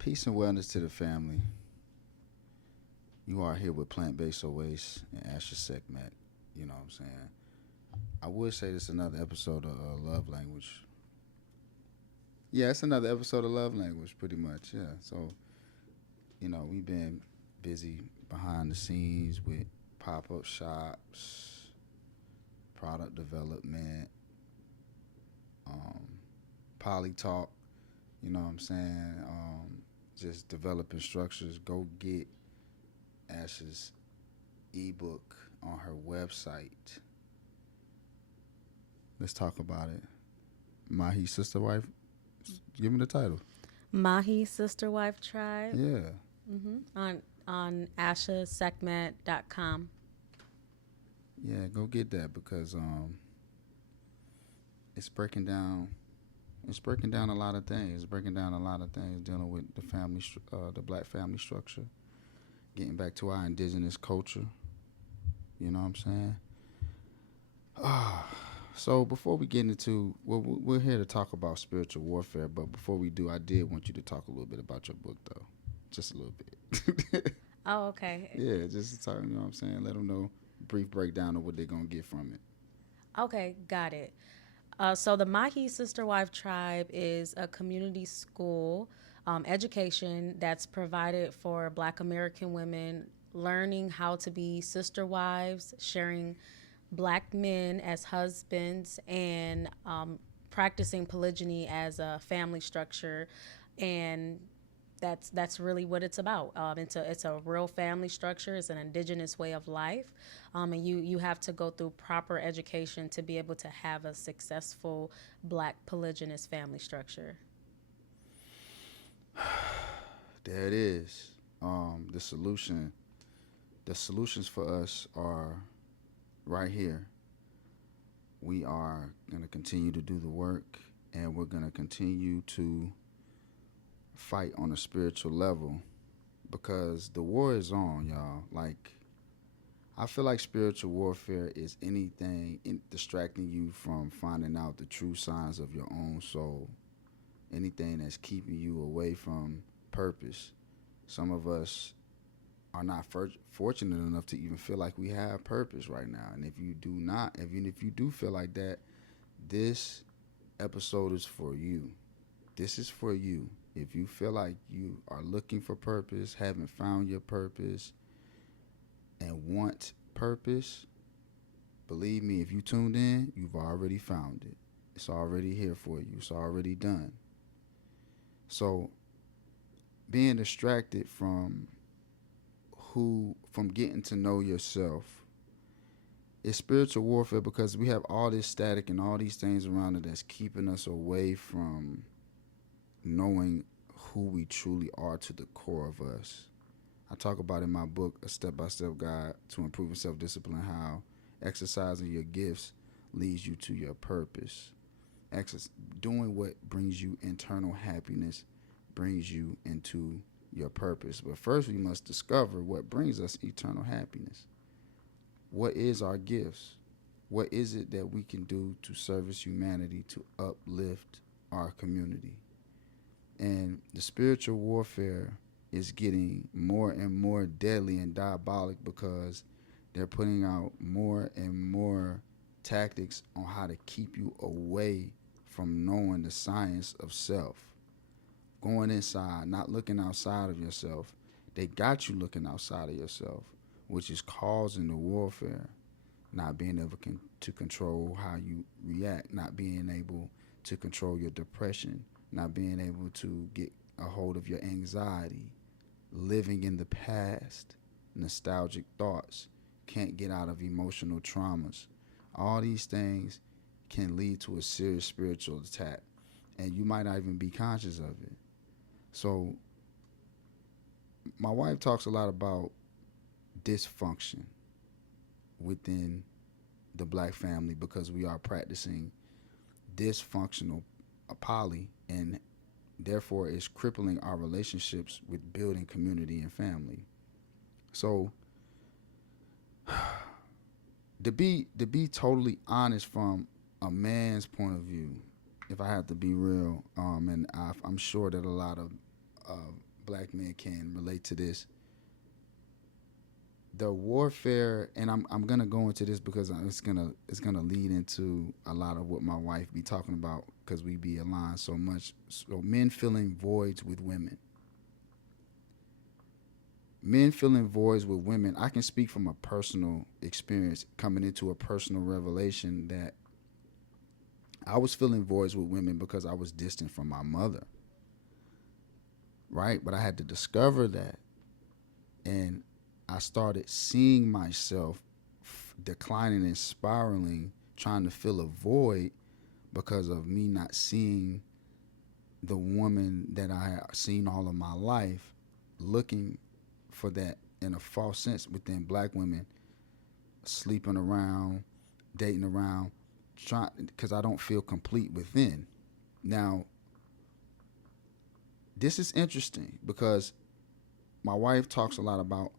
Peace and wellness to the family. You are here with Plant Based Oasis and Asher Sekmat. You know what I'm saying? I would say this is another episode of Love Language. Yeah, it's another episode of Love Language, pretty much. Yeah. So, we've been busy behind the scenes with pop up shops, product development, um, poly talk. You know what I'm saying? Just developing structures. Go get Ash's ebook on her website. Let's talk about it. Mahi Sister Wife. Give me the title. Mahi Sister Wife Tribe. Yeah. On ashasegment.com. Yeah, go get that because it's breaking down a lot of things. It's breaking down a lot of things dealing with the family the black family structure, getting back to our indigenous culture. You know what I'm saying? So before we get into, well, we're here to talk about spiritual warfare, but before we do, I did want you to talk a little bit about your book, though, just a little bit. Oh, okay. Yeah, just to talk. You know what I'm saying? Let them know brief breakdown of what they're gonna get from it. Okay, got it. So the Mahi Sister Wife Tribe is a community school education that's provided for Black American women learning how to be sister wives, sharing Black men as husbands, and practicing polygyny as a family structure. And that's really what it's about. It's a real family structure. It's an indigenous way of life, and you have to go through proper education to be able to have a successful Black polygynous family structure. There it is. The solution. The solutions for us are right here. We are gonna continue to do the work, and we're gonna continue to fight on a spiritual level because the war is on, y'all. Like, I feel like spiritual warfare is anything distracting you from finding out the true signs of your own soul, anything that's keeping you away from purpose. Some of us are not fortunate enough to even feel like we have purpose right now. And if you do not, even if you do feel like that, this episode is for you. This is for you. If you feel like you are looking for purpose, haven't found your purpose, and want purpose, believe me, if you tuned in, you've already found it. It's already here for you. It's already done. So being distracted from getting to know yourself is spiritual warfare because we have all this static and all these things around it that's keeping us away from knowing who we truly are to the core of us. I talk about in my book, A Step by Step Guide to Improving Self Discipline, how exercising your gifts leads you to your purpose. Doing what brings you internal happiness brings you into your purpose. But first, we must discover what brings us eternal happiness. What is our gifts? What is it that we can do to service humanity, to uplift our community? And the spiritual warfare is getting more and more deadly and diabolic because they're putting out more and more tactics on how to keep you away from knowing the science of self. Going inside, not looking outside of yourself. They got you looking outside of yourself, which is causing the warfare. Not being able to control how you react, not being able to control your depression, not being able to get a hold of your anxiety, living in the past, nostalgic thoughts, can't get out of emotional traumas. All these things can lead to a serious spiritual attack, and you might not even be conscious of it. So, my wife talks a lot about dysfunction within the black family because we are practicing dysfunctional poly, and therefore is crippling our relationships with building community and family. So to be totally honest from a man's point of view, if I have to be real, and I'm sure that a lot of black men can relate to this. The warfare, and I'm gonna go into this because it's gonna lead into a lot of what my wife be talking about because we be aligned so much. So men filling voids with women. Men filling voids with women. I can speak from a personal experience coming into a personal revelation that I was filling voids with women because I was distant from my mother, right? But I had to discover that, and I started seeing myself declining and spiraling, trying to fill a void because of me not seeing the woman that I had seen all of my life, looking for that in a false sense within black women, sleeping around, dating around, trying because I don't feel complete within. Now, this is interesting because my wife talks a lot about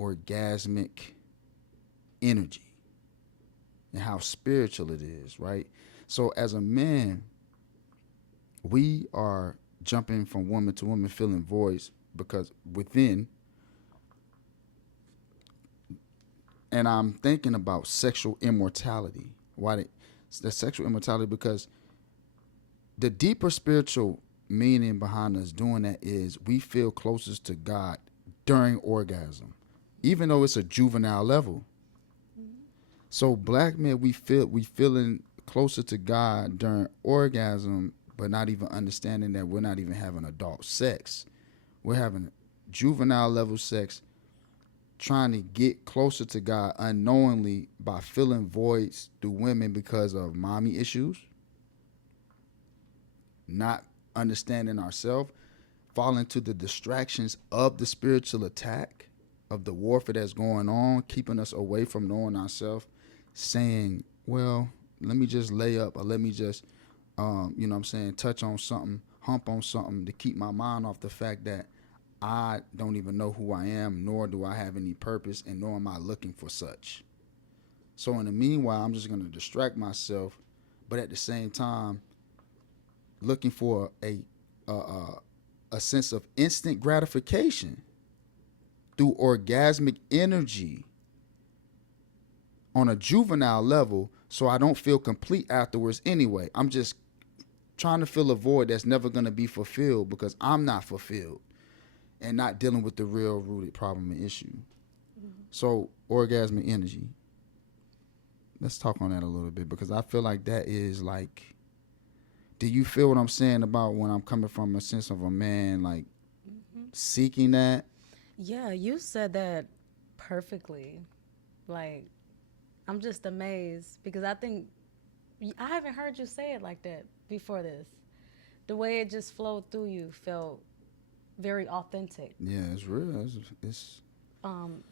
orgasmic energy and how spiritual it is, right? So as a man, we are jumping from woman to woman, filling voids because within, and I'm thinking about sexual immortality. The sexual immortality? Because the deeper spiritual meaning behind us doing that is we feel closest to God during orgasm, even though it's a juvenile level. So black men, we feeling closer to God during orgasm, but not even understanding that we're not even having adult sex. We're having juvenile level sex, trying to get closer to God unknowingly by filling voids through women because of mommy issues, not understanding ourselves, falling to the distractions of the spiritual attack, of the warfare that's going on, keeping us away from knowing ourselves, saying, well, let me just lay up or let me just, you know what I'm saying, touch on something, hump on something to keep my mind off the fact that I don't even know who I am, nor do I have any purpose, and nor am I looking for such. So in the meanwhile, I'm just going to distract myself, but at the same time, looking for a sense of instant gratification through orgasmic energy on a juvenile level, so I don't feel complete afterwards anyway. I'm just trying to fill a void that's never going to be fulfilled because I'm not fulfilled and not dealing with the real rooted problem and issue. So orgasmic energy. Let's talk on that a little bit because I feel like that is like, do you feel what I'm saying about when I'm coming from a sense of a man like seeking that? Yeah, you said that perfectly. Like, I'm just amazed because I think I haven't heard you say it like that before this. The way it just flowed through you felt very authentic. Yeah, it's real. It's Um,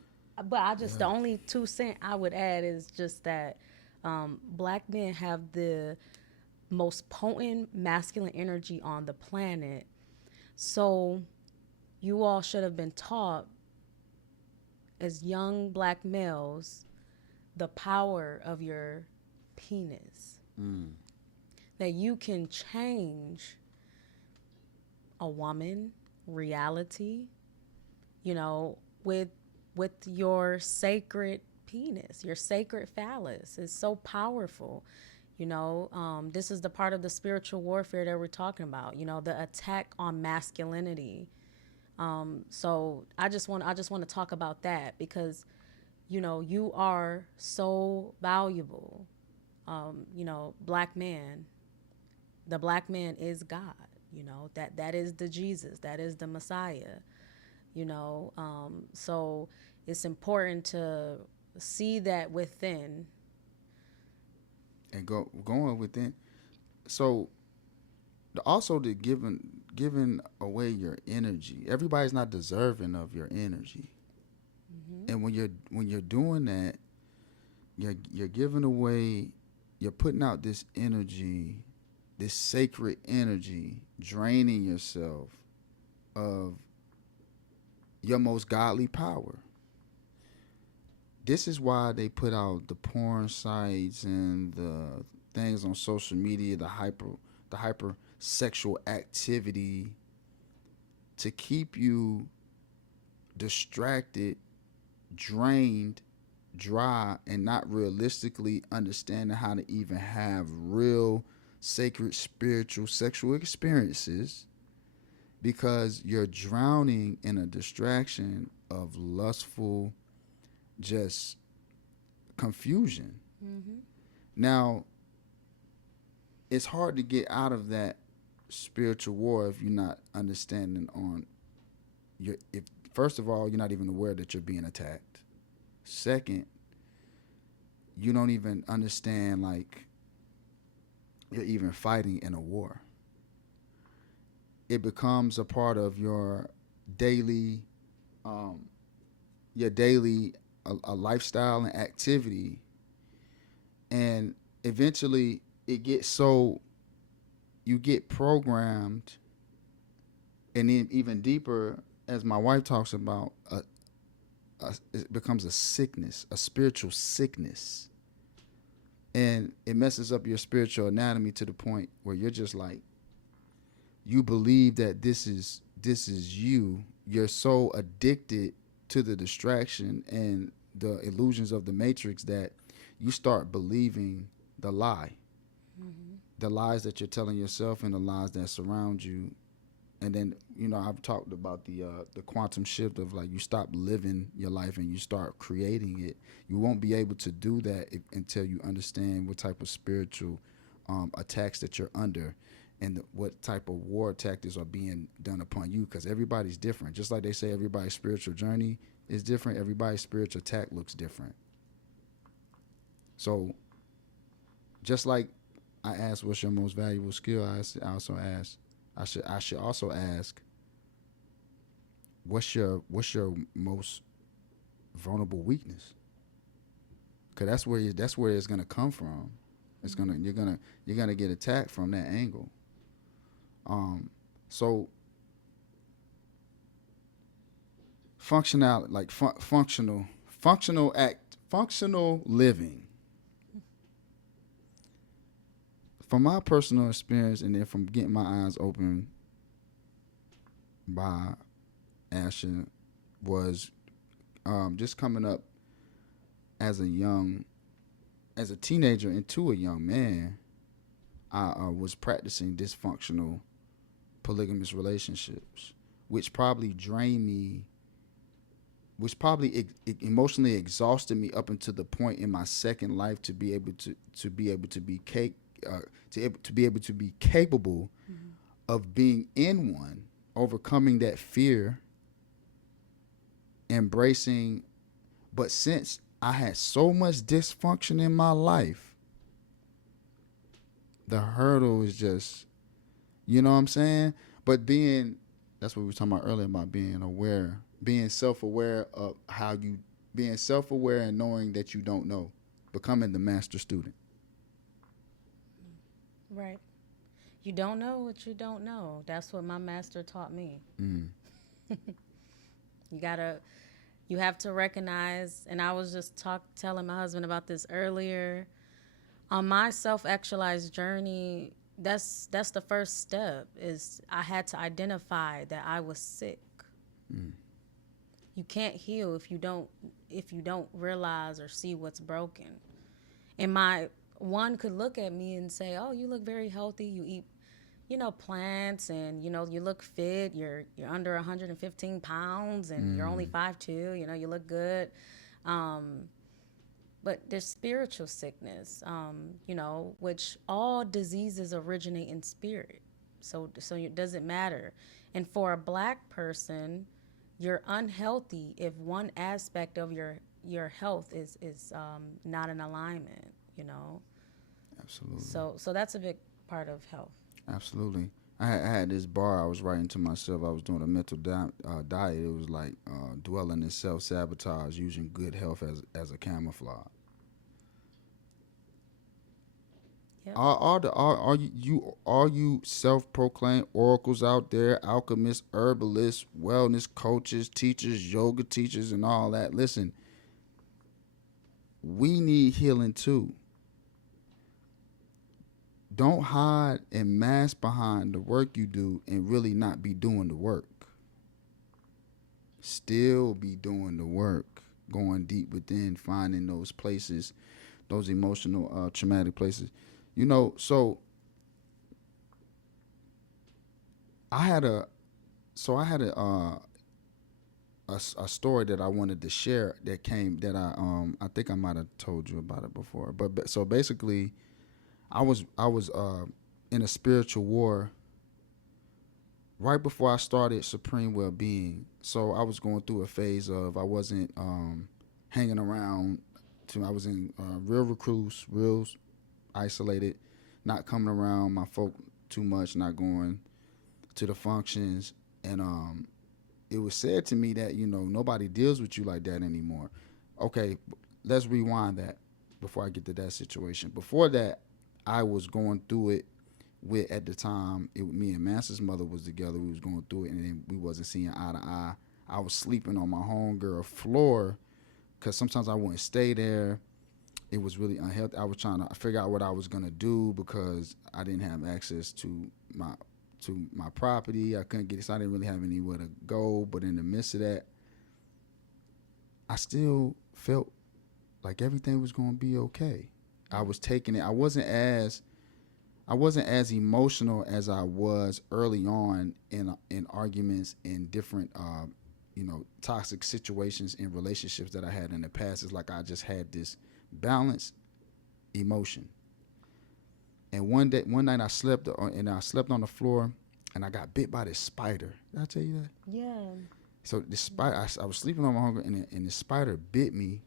but I just, the yeah. only 2 cent I would add is just that black men have the most potent masculine energy on the planet. So you all should have been taught as young black males the power of your penis. Mm. That you can change a woman reality, you know, with your sacred penis, your sacred phallus. It's so powerful. This is the part of the spiritual warfare that we're talking about. The attack on masculinity. So I just want to talk about that because you are so valuable. Black man, the black man is God. That is the Jesus, that is the Messiah. So it's important to see that within. And going within. So also the giving away your energy. Everybody's not deserving of your energy. And when you're doing that, you're giving away, you're putting out this energy, this sacred energy, draining yourself of your most godly power. This is why they put out the porn sites and the things on social media, the hyper sexual activity to keep you distracted, drained, dry, and not realistically understanding how to even have real sacred spiritual sexual experiences, because you're drowning in a distraction of lustful just confusion. Mm-hmm. Now, it's hard to get out of that spiritual war if you're not understanding on your if first of all, you're not even aware that you're being attacked. Second, you don't even understand like you're even fighting in a war. It becomes a part of daily um your daily a lifestyle and activity, and eventually it gets so you get programmed, and then even deeper, as my wife talks about, it becomes a sickness, a spiritual sickness, and it messes up your spiritual anatomy to the point where you're just like you believe that this is you. You're so addicted to the distraction and the illusions of the matrix that you start believing the lie, Mm-hmm. the lies that you're telling yourself and the lies that surround you. And then I've talked about the quantum shift of like you stop living your life and you start creating it. You won't be able to do that until you understand what type of spiritual attacks that you're under, and what type of war tactics are being done upon you, because everybody's different. Just like they say everybody's spiritual journey is different, everybody's spiritual attack looks different. So just like I asked what's your most valuable skill, I also ask I should also ask what's your most vulnerable weakness, because that's where it's gonna come from. It's Mm-hmm. gonna you're gonna get attacked from that angle. So functional like functional living. From my personal experience, and then from getting my eyes open by Asha, was just coming up as a teenager into a young man. I was practicing dysfunctional polygamous relationships, which probably drained me, which probably emotionally exhausted me up until the point in my second life to be able to be uh, to be able to be capable Mm-hmm. of being in one, overcoming that fear, embracing. But since I had so much dysfunction in my life, the hurdle is just, you know what I'm saying? But that's what we were talking about earlier about being aware, being self aware of being self aware and knowing that you don't know, becoming the master student. Right. You don't know what you don't know. That's what my master taught me. Mm. You gotta, you have to recognize, and I was just telling my husband about this earlier. On my self-actualized journey, that's the first step. Is I had to identify that I was sick. Mm. You can't heal if you don't realize or see what's broken. And my one could look at me and say, "Oh, you look very healthy. You eat, plants, and you look fit. You're under 115 pounds, and you're only Mm. 5'2". You look good." Um, but there's spiritual sickness, which all diseases originate in spirit. So it doesn't matter. And for a black person, you're unhealthy if one aspect of your health is not in alignment. You know. Absolutely. So that's a big part of health. Absolutely. I had this bar I was writing to myself. I was doing a mental diet. It was like dwelling in self sabotage, using good health as a camouflage. Yep. Are you self-proclaimed oracles out there, alchemists, herbalists, wellness coaches, teachers, yoga teachers, and all that? Listen, we need healing too. Don't hide and mask behind the work you do and really not be doing the work. still be doing the work, going deep within, finding those places, those emotional, traumatic places. So I had a, so I had a story that I wanted to share that came that I think I might have told you about it before. But so basically, I was in a spiritual war right before I started Supreme Wellbeing. So I was going through a phase of I wasn't hanging around. I was in real recluse, real isolated, not coming around my folk too much, not going to the functions, and it was said to me that nobody deals with you like that anymore. Okay, let's rewind that before I get to that situation. Before that, I was going through it with at the time me and Mansur's mother was together. We was going through it, and then we wasn't seeing eye to eye. I was sleeping on my homegirl floor because sometimes I wouldn't stay there. It was really unhealthy. I was trying to figure out what I was gonna do because I didn't have access to my property. I couldn't get it, so I didn't really have anywhere to go. But in the midst of that, I still felt like everything was gonna be okay. I was taking it. I wasn't as emotional as I was early on in arguments in different toxic situations in relationships that I had in the past. It's like I just had this balanced emotion. And one night I slept on the floor, and I got bit by this spider. Did I tell you that? Yeah. So this spider, I was sleeping on my hunger, and the spider bit me.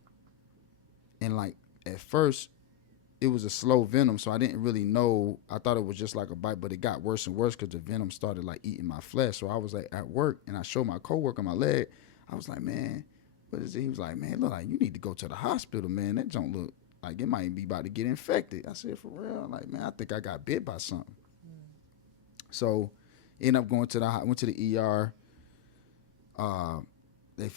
And like at first, it was a slow venom, so I didn't really know. I thought it was just like a bite, but it got worse and worse because the venom started like eating my flesh. So I was like at work, and I showed my coworker my leg. I was like, man, what is it? He was like, man, look like you need to go to the hospital, man. That don't look like it might be about to get infected. I said, for real? I'm like, man, I think I got bit by something. So ended up went to the ER. Uh, they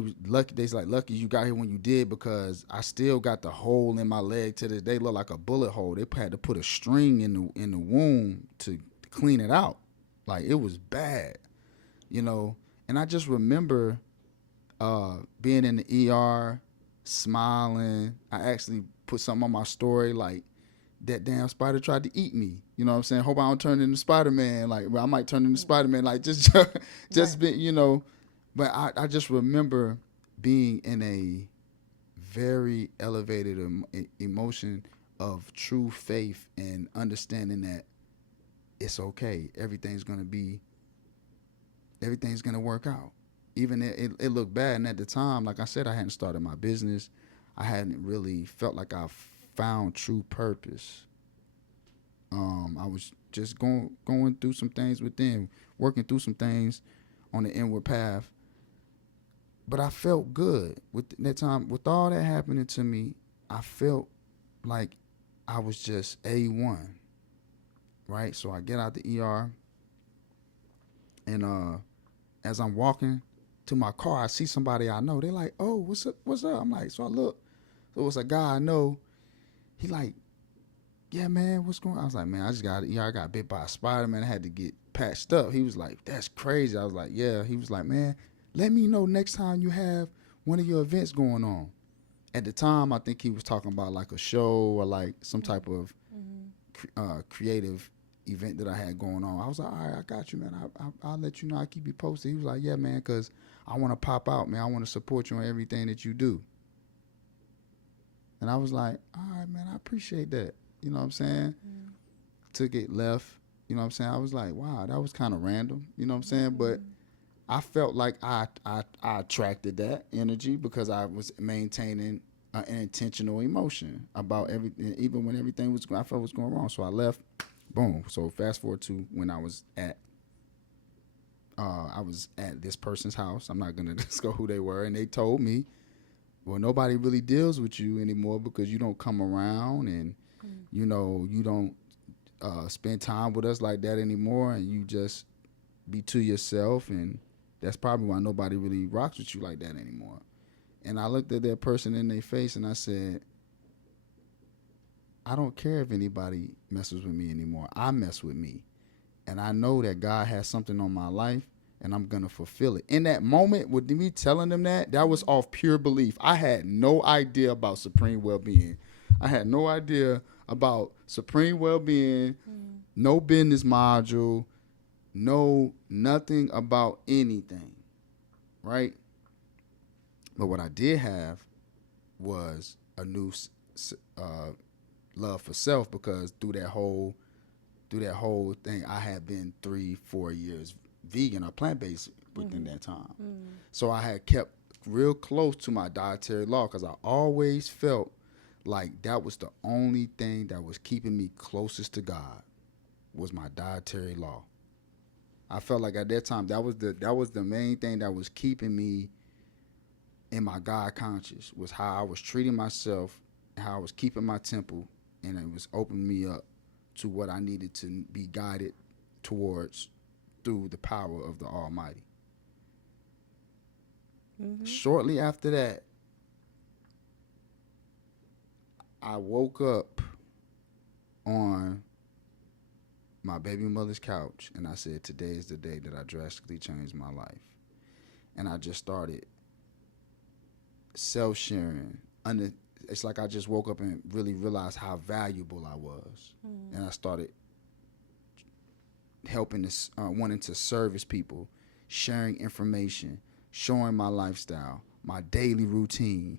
was lucky. They was like, lucky you got here when you did, because I still got the hole in my leg to this day. Look like a bullet hole. They had to put a string in the wound to clean it out. Like it was bad, you know. And I just remember being in the ER, smiling. I actually put something on my story like, that damn spider tried to eat me. You know what I'm saying? Hope I don't turn into Spider-Man. Like, well, I might turn into Spider-Man. Like, just Right. be, you know. But I just remember being in a very elevated emotion of true faith and understanding that it's okay. Everything's gonna work out. Even it looked bad, and at the time, like I said, I hadn't started my business. I hadn't really felt like I found true purpose. I was just going through some things within, working through some things on the inward path. But I felt good with that time. With all that happening to me, I felt like I was just A1, right? So I get out the ER, and as I'm walking to my car, I see somebody I know. They're like, "Oh, what's up? What's up?" I'm like, so I look. So it's a guy I know. He like, "Yeah, man, what's going on?" I was like, "Man, I just got, I got bit by a spider, man. I had to get patched up." He was like, "That's crazy." I was like, "Yeah." He was like, "Man, let me know next time you have one of your events going on." At the time, I think he was talking about like a show or like some type of creative event that I had going on. I was like, "All right, I got you, man. I'll let you know. I'll keep you posted." He was like, "Yeah, man, because I want to pop out, man. I want to support you on everything that you do." And I was like, "All right, man, I appreciate that." You know what I'm saying? Took it left. You know what I'm saying? I was like, wow, that was kind of random. You know what I'm saying? But I felt like I attracted that energy because I was maintaining an intentional emotion about everything, even when everything I felt was going wrong. So I left. Boom. So fast forward to when I was at this person's house. I'm not gonna discuss who they were, and they told me, well, nobody really deals with you anymore because you don't come around, and you don't spend time with us like that anymore, and you just be to yourself, and that's probably why nobody really rocks with you like that anymore. And I looked at that person in their face and I said, I don't care if anybody messes with me anymore. I mess with me. And I know that God has something on my life and I'm going to fulfill it. In that moment, with me telling them that was off pure belief. I had no idea about Supreme Wellbeing. I had no idea about Supreme Wellbeing, no business module, no nothing about anything, right? But what I did have was a new love for self, because through that whole thing, I had been 3-4 years vegan or plant based within that time. So I had kept real close to my dietary law, because I always felt like that was the only thing that was keeping me closest to God, was my dietary law. I felt like at that time that was the main thing that was keeping me in my God conscious, was how I was treating myself, how I was keeping my temple, and it was opening me up to what I needed to be guided towards through the power of the Almighty. Shortly after that, I woke up on my baby mother's couch and I said, today is the day that I drastically changed my life. And I just started self-sharing. It's like I just woke up and really realized how valuable I was. And I started helping wanting to service people, sharing information, showing my lifestyle, my daily routine,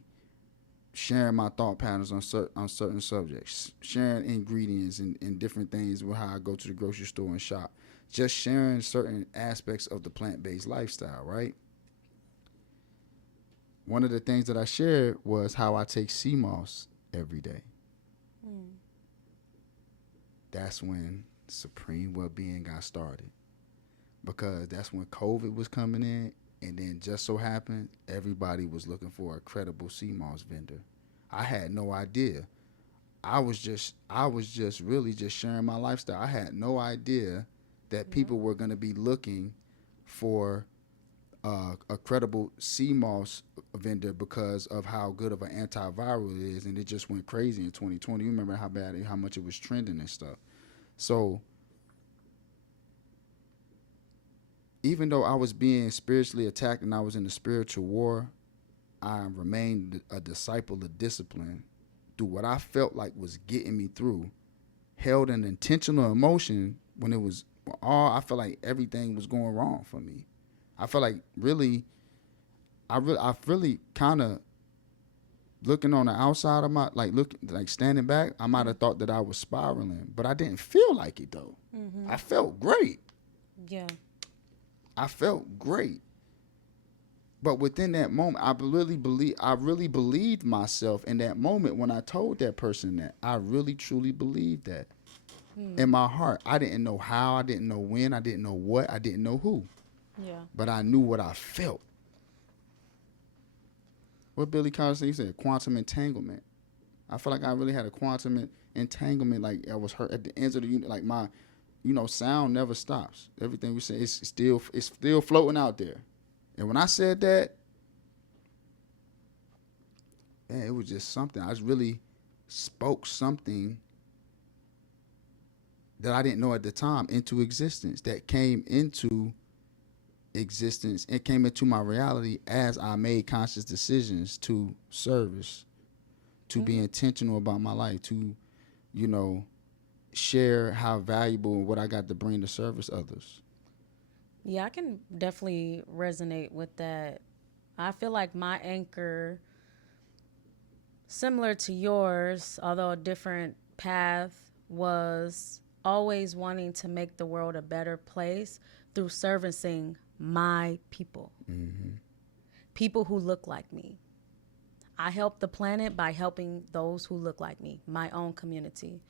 sharing my thought patterns on certain subjects, sharing ingredients and different things with how I go to the grocery store and shop, just sharing certain aspects of the plant-based lifestyle, right? One of the things that I shared was how I take sea moss every day. That's when Supreme Wellbeing got started, because that's when COVID was coming in, and then just so happened everybody was looking for a credible sea moss vendor. I had no idea. I was just really just sharing my lifestyle. I had no idea that people were going to be looking for a credible sea moss vendor because of how good of an antiviral it is, and it just went crazy in 2020. You remember how much it was trending and stuff. So even though I was being spiritually attacked and I was in a spiritual war, I remained a disciple of discipline through what I felt like was getting me through. Held an intentional emotion when it was I felt like everything was going wrong for me. I felt like I really kind of, looking on the outside of standing back, I might have thought that I was spiraling, but I didn't feel like it though. I felt great. Yeah. I felt great. But within that moment, I really believed myself in that moment when I told that person that. I really truly believed that. In my heart. I didn't know how, I didn't know when, I didn't know what, I didn't know who. Yeah. But I knew what I felt. What Billy Connolly said, quantum entanglement. I felt like I really had a quantum entanglement, like I was hurt at the ends of the unit, like my, sound never stops. Everything we say is still floating out there. And when I said that, man, it was just something. I just really spoke something that I didn't know at the time into existence, that came into existence and came into my reality as I made conscious decisions to service, to be intentional about my life, to, share how valuable what I got to bring to service others. Yeah, I can definitely resonate with that. I feel like my anchor, similar to yours, although a different path, was always wanting to make the world a better place through servicing my people. People who look like me. I help the planet by helping those who look like me, my own community,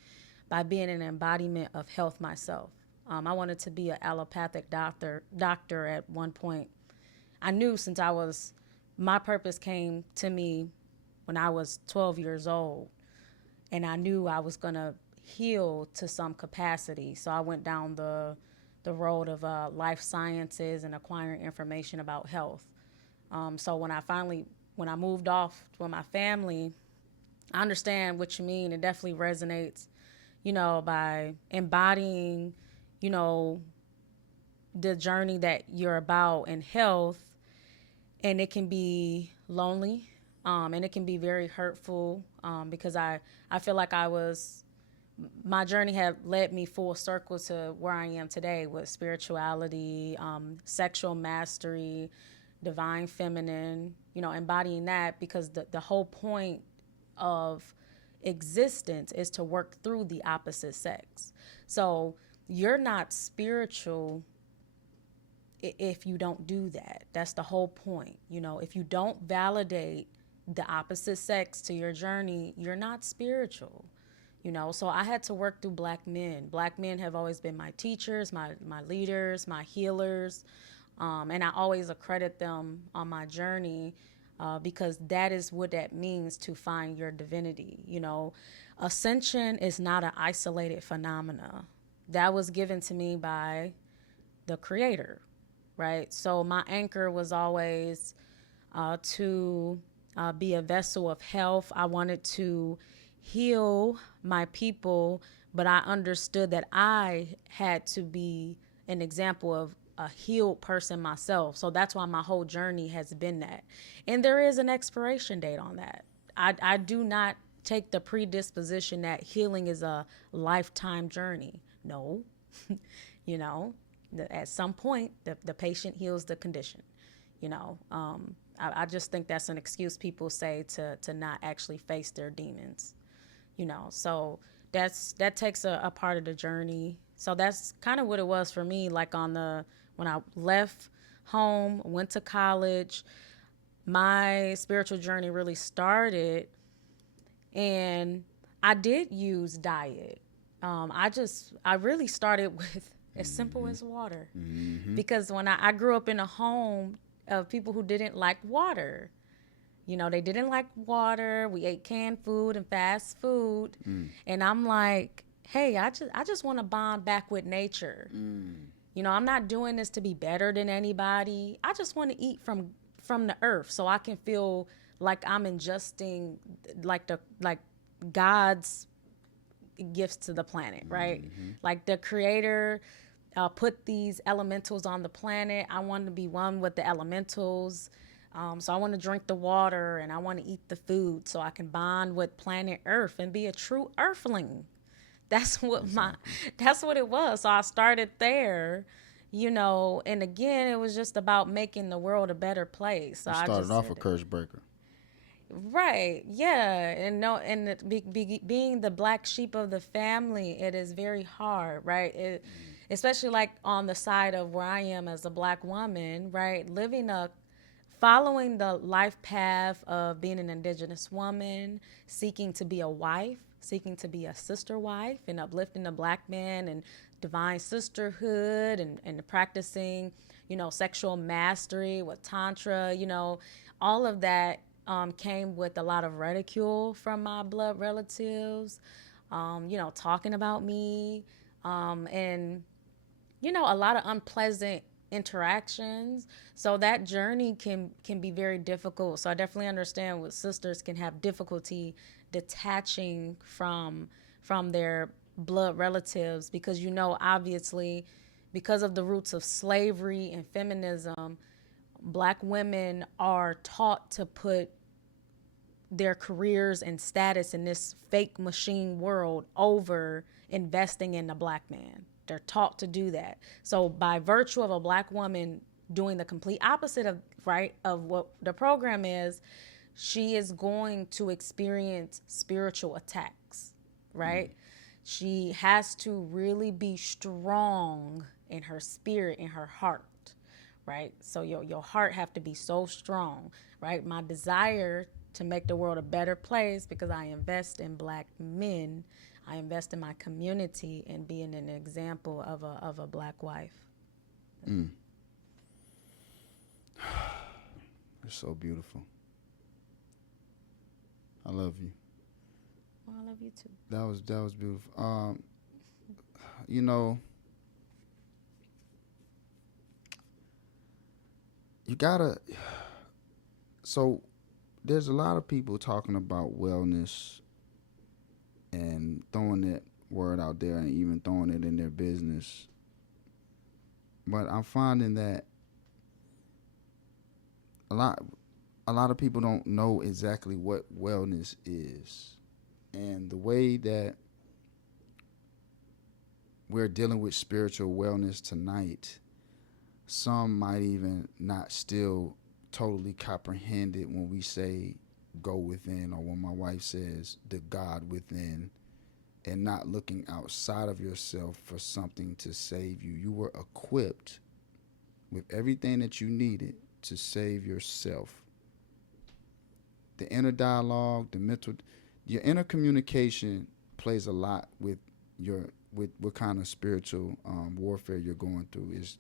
by being an embodiment of health myself. I wanted to be an allopathic doctor at one point. I knew since my purpose came to me when I was 12 years old, and I knew I was going to heal to some capacity. So I went down the road of life sciences and acquiring information about health. So when I moved off with my family, I understand what you mean. It definitely resonates, by embodying, the journey that you're about in health, and it can be lonely, and it can be very hurtful, because I feel like my journey had led me full circle to where I am today with spirituality, sexual mastery, divine feminine, embodying that, because the whole point of existence is to work through the opposite sex. So you're not spiritual if you don't do that. That's the whole point. If you don't validate the opposite sex to your journey, you're not spiritual. So I had to work through black men. Black men have always been my teachers, my leaders, my healers, and I always accredit them on my journey, because that is what that means, to find your divinity. Ascension is not an isolated phenomena. That was given to me by the creator, right? So my anchor was always to be a vessel of health. I wanted to heal my people, but I understood that I had to be an example of a healed person myself. So that's why my whole journey has been that. And there is an expiration date on that. I do not take the predisposition that healing is a lifetime journey. No, you know, at some point, the patient heals the condition. I just think that's an excuse people say to not actually face their demons. So that takes a part of the journey. So that's kind of what it was for me. Like when I left home, went to college, my spiritual journey really started, and I did use diet. I really started with as simple as water, because when I grew up in a home of people who didn't like water. They didn't like water. We ate canned food and fast food. And I'm like, hey, I just want to bond back with nature. I'm not doing this to be better than anybody. I just want to eat from the earth, so I can feel like I'm ingesting like God's gifts to the planet, right? Like the creator put these elementals on the planet. I want to be one with the elementals. So I want to drink the water, and I want to eat the food, so I can bond with planet Earth and be a true Earthling. That's that's what it was. So I started there, and again, it was just about making the world a better place. So You I started just off said a it. curse breaker. Right. Yeah. And no, and being the black sheep of the family, it is very hard, right? Especially like on the side of where I am as a black woman, right? Following the life path of being an indigenous woman, seeking to be a wife, seeking to be a sister wife, and uplifting the black man, and divine sisterhood, and practicing, sexual mastery with Tantra, all of that came with a lot of ridicule from my blood relatives, talking about me, and a lot of unpleasant interactions. So that journey can be very difficult. So I definitely understand what sisters can have difficulty detaching from their blood relatives, because obviously, because of the roots of slavery and feminism, black women are taught to put their careers and status in this fake machine world over investing in the black man. They're taught to do that. So by virtue of a black woman doing the complete opposite of what the program is, she is going to experience spiritual attacks, right? She has to really be strong in her spirit, in her heart, right? So your heart have to be so strong, right? My desire to make the world a better place, because I invest in black men, I invest in my community, and being an example of a black wife. It's so beautiful. I love you. Well, I love you too. That was beautiful. You know, you gotta. So there's a lot of people talking about wellness and throwing that word out there, and even throwing it in their business. But I'm finding that a lot a lot of people don't know exactly what wellness is. And the way that we're dealing with spiritual wellness tonight, some might even not still totally comprehend it when we say go within, or when my wife says the God within, and not looking outside of yourself for something to save you. You were equipped with everything that you needed to save yourself. The inner dialogue, the mental, your inner communication plays a lot with your with what kind of spiritual warfare you're going through. Is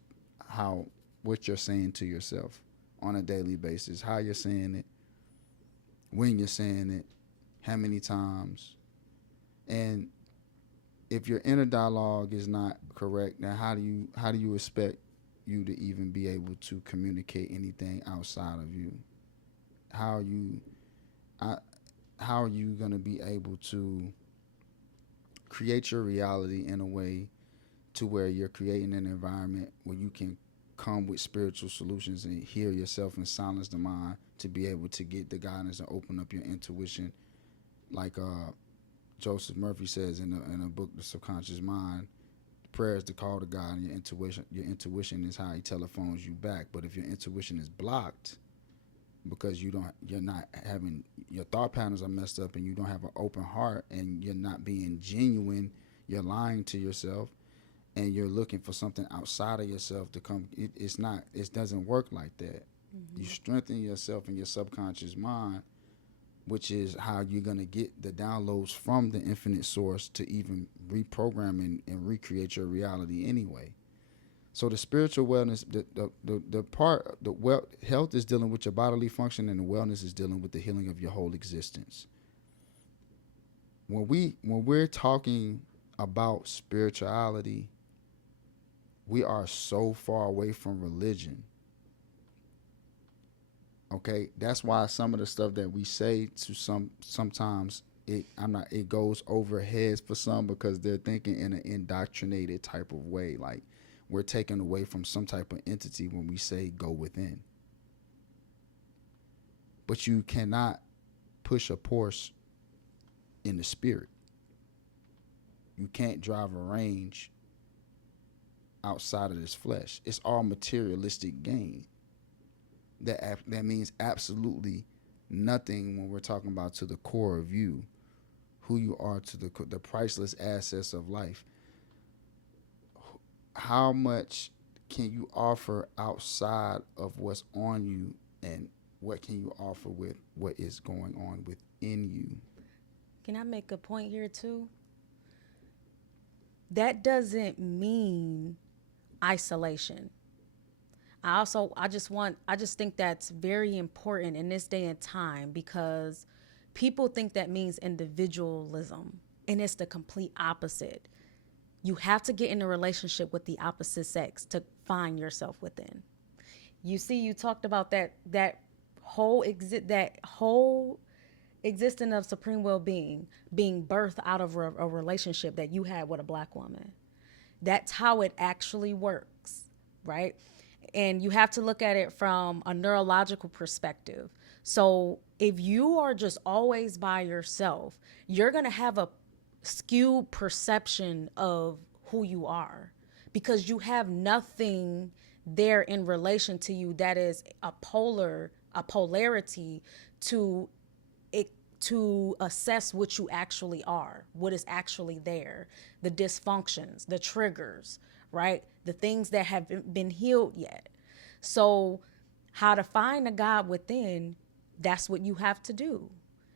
how what you're saying to yourself on a daily basis, how you're saying it, when you're saying it, how many times, and if your inner dialogue is not correct, then how do you expect you to even be able to communicate anything outside of you? How are you I, how are you going to be able to create your reality in a way to where you're creating an environment where you can come with spiritual solutions and hear yourself and silence the mind to be able to get the guidance and open up your intuition, like Joseph Murphy says in a book, The Subconscious Mind. Prayer is the call to God, and your intuition is how He telephones you back. But if your intuition is blocked because you're not having, your thought patterns are messed up, and you don't have an open heart, and you're not being genuine, you're lying to yourself, and you're looking for something outside of yourself to come. It doesn't work like that. You strengthen yourself in your subconscious mind, which is how you're going to get the downloads from the infinite source to even reprogram and recreate your reality anyway. So the spiritual wellness, health is dealing with your bodily function, and the wellness is dealing with the healing of your whole existence. When we're talking about spirituality, we are so far away from religion. Okay, that's why some of the stuff that we say to sometimes it goes over heads for some, because they're thinking in an indoctrinated type of way, like we're taken away from some type of entity when we say go within. But you cannot push a Porsche in the spirit. You can't drive a range outside of this flesh. It's all materialistic gain. That means absolutely nothing when we're talking about to the core of you, who you are, to the priceless assets of life. How much can you offer outside of what's on you, and what can you offer with what is going on within you? Can I make a point here too? That doesn't mean isolation. I just think that's very important in this day and time, because people think that means individualism, and it's the complete opposite. You have to get in a relationship with the opposite sex to find yourself within. You see, you talked about that whole existence of supreme well-being being birthed out of a relationship that you had with a black woman. That's how it actually works, right? And you have to look at it from a neurological perspective. So if you are just always by yourself, you're going to have a skewed perception of who you are, because you have nothing there in relation to you that is a polarity to it, to assess what you actually are, what is actually there, the dysfunctions, the triggers, right? The things that haven't been healed yet. So, how to find a God within, that's what you have to do.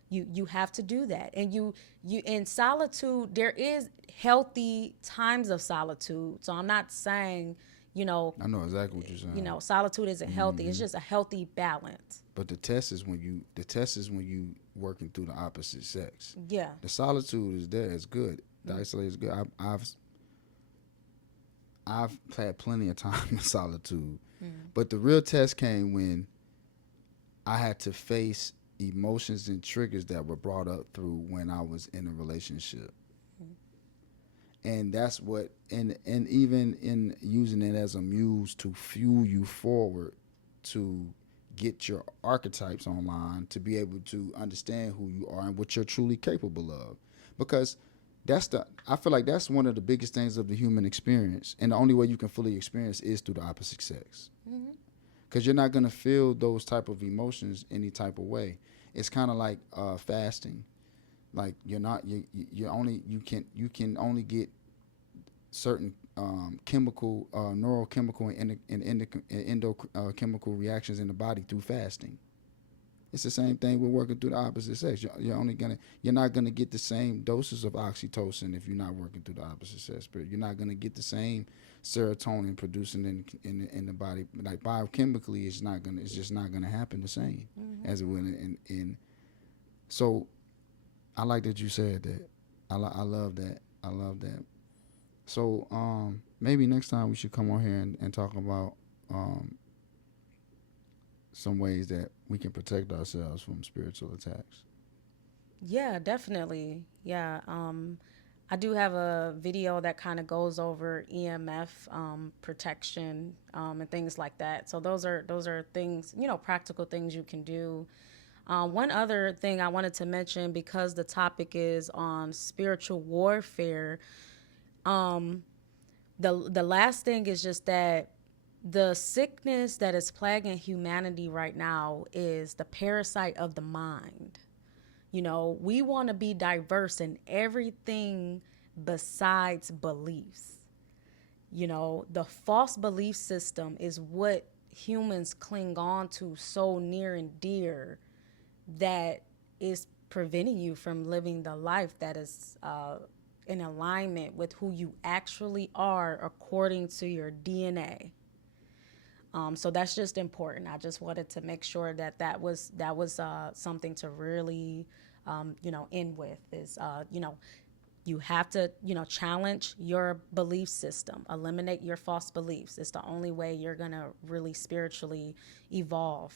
You have to do that. And you in solitude, there is healthy times of solitude. So I'm not saying, I know exactly what you're saying. solitude isn't healthy. It's just a healthy balance. But the test is when you working through the opposite sex. Yeah. The solitude is there. It's good. The isolation is good. I've had plenty of time in solitude, but the real test came when I had to face emotions and triggers that were brought up through when I was in a relationship. And that's what, and even in using it as a muse to fuel you forward to get your archetypes online, to be able to understand who you are and what you're truly capable of. Because I feel like that's one of the biggest things of the human experience, and the only way you can fully experience is through the opposite sex. Because you're not going to feel those type of emotions any type of way. It's kind of like fasting. Like you're not you only you can only get certain chemical, neurochemical and endochemical reactions in the body through fasting. It's the same thing with working through the opposite sex. You're not gonna get the same doses of oxytocin if you're not working through the opposite sex. But you're not gonna get the same serotonin producing in the body. Like biochemically, it's just not gonna happen the same as it will in. So I like that you said that. I love that. I love that. So maybe next time we should come on here and talk about um, some ways that we can protect ourselves from spiritual attacks. Yeah, definitely. Yeah. I do have a video that kind of goes over EMF protection and things like that. So those are things, practical things you can do. One other thing I wanted to mention, because the topic is on spiritual warfare. The last thing is just that the sickness that is plaguing humanity right now is the parasite of the mind. We want to be diverse in everything besides beliefs. The false belief system is what humans cling on to so near and dear, that is preventing you from living the life that is in alignment with who you actually are according to your DNA. So that's just important. I just wanted to make sure that was something to really, end with is, you have to, challenge your belief system, eliminate your false beliefs. It's the only way you're gonna really spiritually evolve.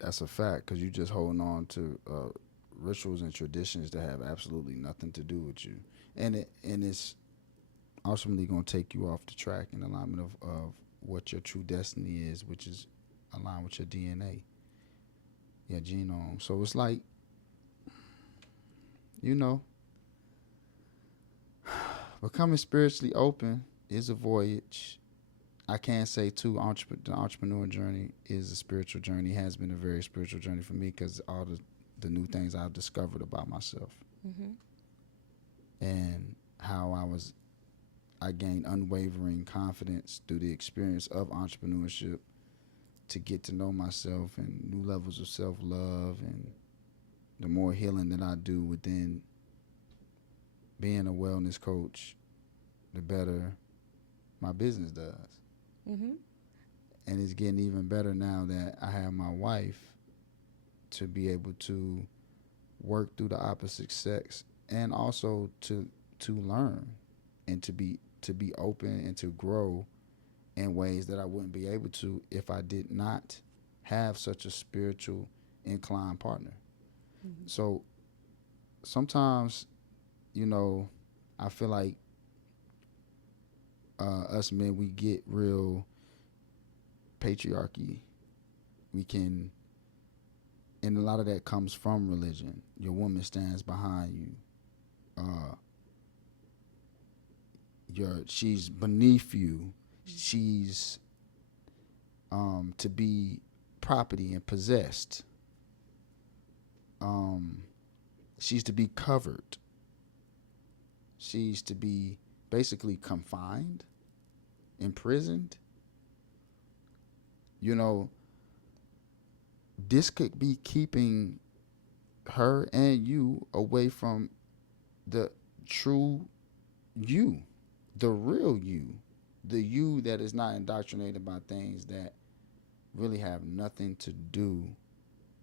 That's a fact because you're just holding on to rituals and traditions that have absolutely nothing to do with you, and it's ultimately going to take you off the track in alignment of what your true destiny is, which is aligned with your DNA, your genome. So it's like, you know, becoming spiritually open is a voyage. I can say too, the entrepreneur journey is a spiritual journey. Has been a very spiritual journey for me because all the new things I've discovered about myself Mm-hmm. and how I gained unwavering confidence through the experience of entrepreneurship to get to know myself and new levels of self love, and the more healing that I do within being a wellness coach, the better my business does. Mm-hmm. And it's getting even better now that I have my wife to be able to work through the opposite sex and also to learn and to be open and to grow in ways that I wouldn't be able to if I did not have such a spiritual inclined partner. Mm-hmm. So sometimes, you know, I feel like us men, we get real patriarchy. We can, and a lot of that comes from religion. Your woman stands behind you. Uh, she's beneath you. She's to be property and possessed. Um, she's to be covered. She's to be basically confined, imprisoned. You know, this could be keeping her and you away from the true you, the real you, the you that is not indoctrinated by things that really have nothing to do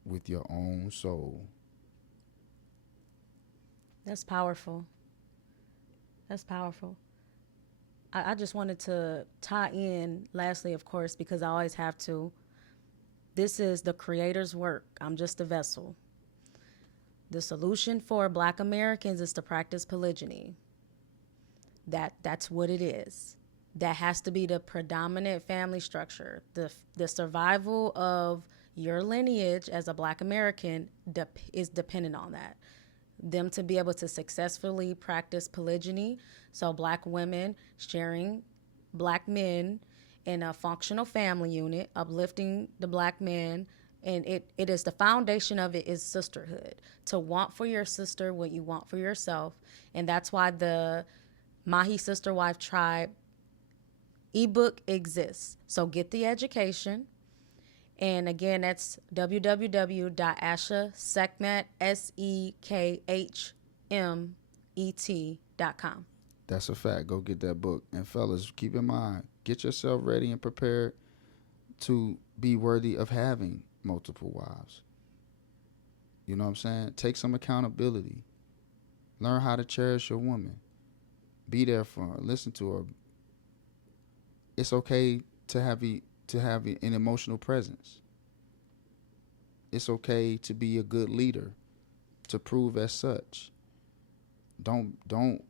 with your own soul. That's powerful. That's powerful. I just wanted to tie in, lastly, of course, because I always have to. This is the Creator's work. I'm just a vessel. The solution for Black Americans is to practice polygyny. That's what it is. That has to be the predominant family structure. The survival of your lineage as a Black American is dependent on that. Them to be able to successfully practice polygyny, so Black women sharing Black men in a functional family unit, uplifting the Black man. And it is the foundation of it is sisterhood. To want for your sister what you want for yourself. And that's why the Mahi Sister Wife Tribe ebook exists. So get the education. And again, that's www.ashasekmet.com. That's a fact. Go get that book. And fellas, keep in mind, get yourself ready and prepared to be worthy of having multiple wives. You know what I'm saying? Take some accountability. Learn how to cherish your woman. Be there for her. Listen to her. It's okay to have an emotional presence. It's okay to be a good leader, to prove as such. Don't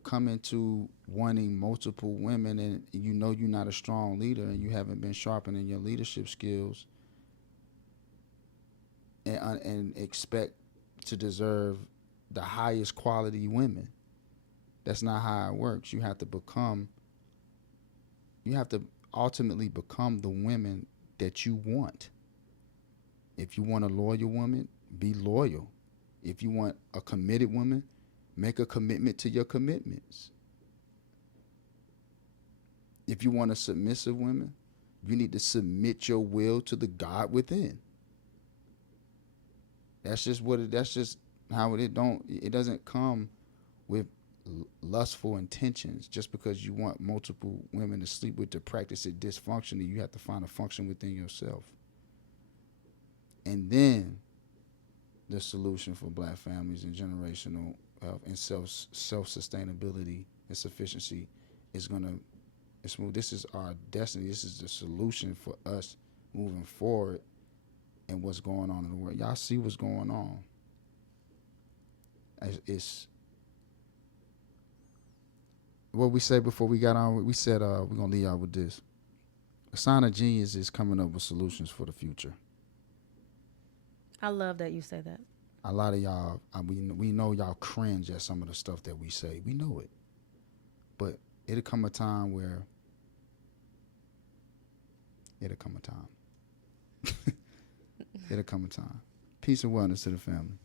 come into wanting multiple women and you know you're not a strong leader and you haven't been sharpening your leadership skills and expect to deserve the highest quality women. That's not how it works. You have to ultimately become the women that you want. If you want a loyal woman, be loyal. If you want a committed woman, make a commitment to your commitments. If you want a submissive woman, you need to submit your will to the God within. That's just how it doesn't come with lustful intentions. Just because you want multiple women to sleep with to practice it dysfunctionally, you have to find a function within yourself. And then the solution for Black families and generational and self-sustainability and sufficiency is smooth. This is our destiny. This is the solution for us moving forward and what's going on in the world. Y'all see what's going on. It's what we said before we got on. We said we're going to leave y'all with this. A sign of genius is coming up with solutions for the future. I love that you say that. A lot of y'all, we know y'all cringe at some of the stuff that we say. We know it. But it'll come a time. It'll come a time. Peace and wellness to the family.